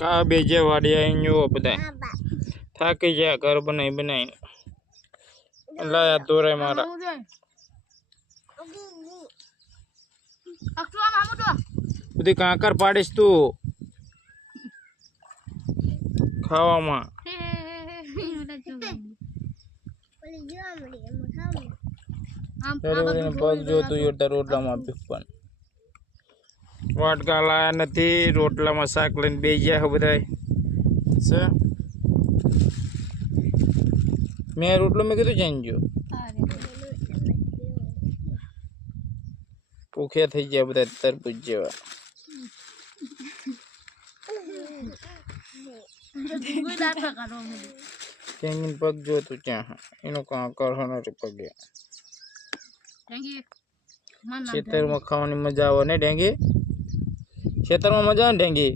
કા બેજે વાડિયા જો બધા થાકી ગયા ઘર બનાવી બનાવીને લાયા દોરે મારા બધી કાંકર પાડીશ તું ખાવામાં પગ જોતું રોટલામાં પણ વાટકા લાયા નથી રોટલામાં શાક લઈને બે ગયા બધા છે મેં રોટલો મેં કીધું જઈને જો ભૂખ્યા થઈ ગયા બધા તરબૂચ જેવા ટેંગીને પગ જોતું ત્યાં એનું કાં કરવાનું પગે ખેતરમાં ખાવાની મજા આવે ને ઢેંગી ખેતરમાં મજા આવે ને ઢેંગી